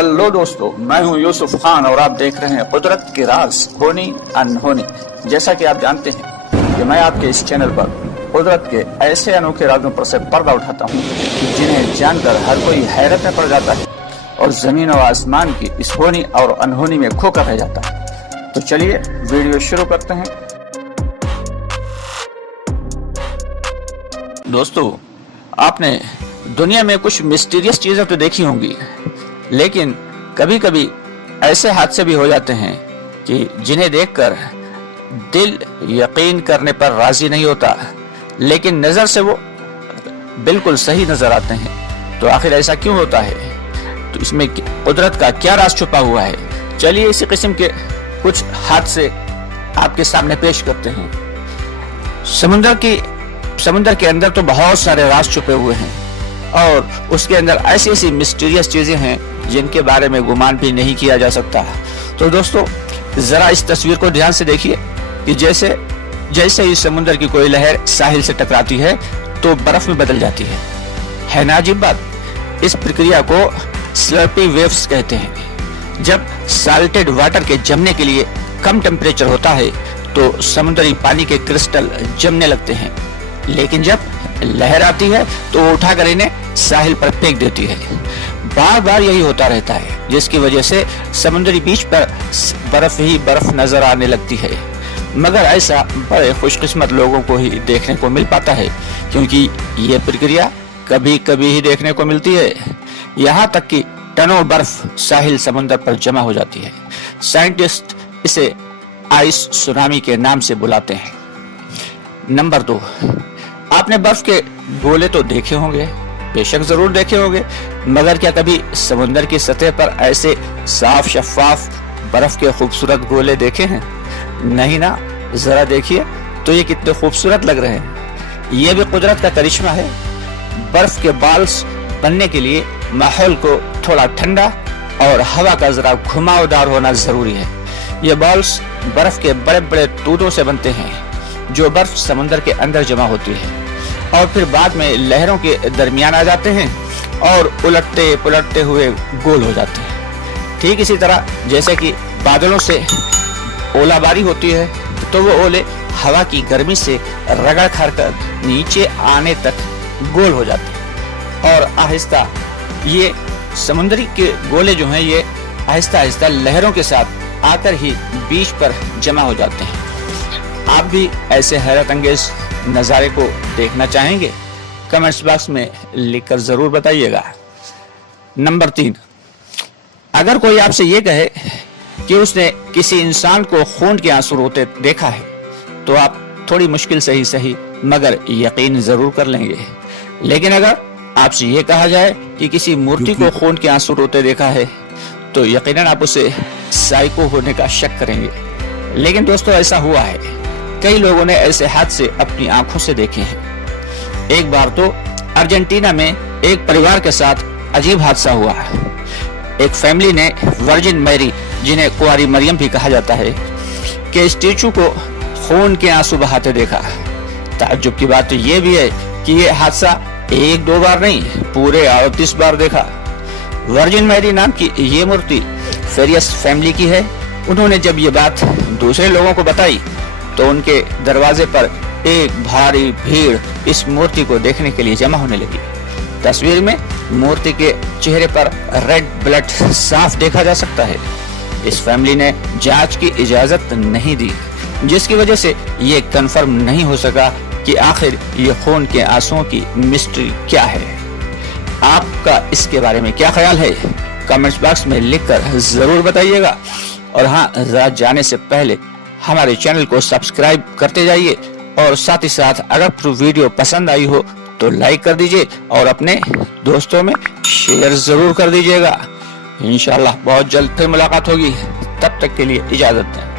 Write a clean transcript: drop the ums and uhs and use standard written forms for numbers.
Hello दोस्तों, मैं हूं यूसुफ खान और आप देख रहे हैं कुदरत के राज होनी अनहोनी। जैसा कि आप जानते हैं कि मैं आपके इस चैनल पर कुदरत के ऐसे अनोखे राजों पर से पर्दा उठाता हूं जिन्हें जानकर हर कोई हैरत में पड़ जाता है और जमीन और आसमान की इस होनी और अनहोनी में खोकर रह जाता है। तो चलिए वीडियो शुरू करते हैं। दोस्तों, आपने दुनिया में कुछ मिस्टीरियस चीजें तो देखी होंगी, लेकिन कभी कभी ऐसे हादसे भी हो जाते हैं कि जिन्हें देखकर दिल यकीन करने पर राजी नहीं होता, लेकिन नजर से वो बिल्कुल सही नजर आते हैं। तो आखिर ऐसा क्यों होता है? तो इसमें कुदरत का क्या राज छुपा हुआ है? चलिए इसी किस्म के कुछ हादसे आपके सामने पेश करते हैं। समुद्र के अंदर तो बहुत सारे राज छुपे हुए हैं और उसके अंदर ऐसी ऐसी मिस्टीरियस चीजें हैं जिनके बारे में गुमान भी नहीं किया जा सकता। तो दोस्तों, जरा इस तस्वीर को ध्यान से देखिए कि जैसे ही समुद्र की कोई लहर साहिल से टकराती है तो बर्फ में बदल जाती है ना अजीब बात? इस प्रक्रिया को स्लर्पी वेव्स कहते हैं। जब साल्टेड वाटर के जमने के लिए कम टेम्परेचर होता है तो समुद्री पानी के क्रिस्टल जमने लगते हैं, लेकिन जब लहर आती है तो वो उठाकर इन्हें साहिल पर फेंक देती है। बार बार यही होता रहता है, जिसकी वजह से समुद्री बीच पर बर्फ ही बर्फ नजर आने लगती है। मगर ऐसा बड़े खुशकिस्मत लोगों को ही देखने को मिल पाता है, क्योंकि ये प्रक्रिया कभी कभी ही देखने को मिलती है। यहाँ तक कि टनों बर्फ साहिल समुद्र पर जमा हो जाती है। साइंटिस्ट इसे आइस सुनामी के नाम से बुलाते हैं। नंबर 2, आपने बर्फ के गोले तो देखे होंगे, बेशक जरूर देखे होंगे, मगर क्या कभी समुद्र की सतह पर ऐसे साफ शफाफ बर्फ के खूबसूरत गोले देखे हैं? नहीं ना। जरा देखिए तो ये कितने खूबसूरत लग रहे हैं। ये भी कुदरत का करिश्मा है। बर्फ के बाल्स बनने के लिए माहौल को थोड़ा ठंडा और हवा का जरा घुमावदार होना जरूरी है। ये बॉल्स बर्फ के बड़े बड़े टूटों से बनते हैं, जो बर्फ समुद्र के अंदर जमा होती है और फिर बाद में लहरों के दरमियान आ जाते हैं और उलटते पुलटते हुए गोल हो जाते हैं। ठीक इसी तरह जैसे कि बादलों से ओलाबारी होती है तो वो ओले हवा की गर्मी से रगड़ कर नीचे आने तक गोल हो जाते हैं और आहिस्ता ये समुद्री के गोले जो हैं ये आहिस्ता आहिस्ता लहरों के साथ आकर ही बीच पर जमा हो जाते हैं। आप भी ऐसे हैरत अंगेज नज़ारे को देखना चाहेंगे? कमेंट्स बॉक्स में लिखकर जरूर बताइएगा। नंबर 3, अगर कोई आपसे ये कहे कि उसने किसी इंसान को खून के आंसू रोते देखा है तो आप थोड़ी मुश्किल से ही सही मगर यकीन जरूर कर लेंगे। लेकिन अगर आपसे ये कहा जाए कि किसी मूर्ति को खून के आंसू रोते देखा है तो यकीनन आप उसे साइको होने का शक करेंगे। लेकिन दोस्तों, ऐसा हुआ है। कई लोगों ने ऐसे हादसे अपनी आंखों से देखे हैं। एक बार तो अर्जेंटीना में एक परिवार के साथ अजीब हादसा हुआ। एक फैमिली ने वर्जिन मैरी, जिन्हें कुंवारी मरियम भी कहा जाता है, के स्टैचू को खून के आंसू बहाते देखा। ताज्जुब की बात तो ये भी है कि ये हादसा 1-2 बार नहीं, पूरे 38 बार देखा। वर्जिन मैरी नाम की ये मूर्ति फेरियस फैमिली की है। उन्होंने जब ये बात दूसरे लोगों को बताई तो उनके दरवाजे पर एक भारी भीड़ इस मूर्ति को देखने के लिए जमा होने लगी। तस्वीर में मूर्ति के चेहरे पर रेड ब्लड साफ देखा जा सकता है। इस फैमिली ने जांच की इजाजत नहीं दी, जिसकी वजह से ये कंफर्म नहीं हो सका कि आखिर ये खून के आंसुओं की मिस्ट्री क्या है। आपका इसके बारे में क्या ख्याल है? कमेंट्स बॉक्स में लिखकर जरूर बताइएगा। और हाँ, रात जाने से पहले हमारे चैनल को सब्सक्राइब करते जाइए और साथ ही साथ अगर वीडियो पसंद आई हो तो लाइक कर दीजिए और अपने दोस्तों में शेयर जरूर कर दीजिएगा। इंशाल्लाह बहुत जल्द फिर मुलाकात होगी। तब तक के लिए इजाजत दें।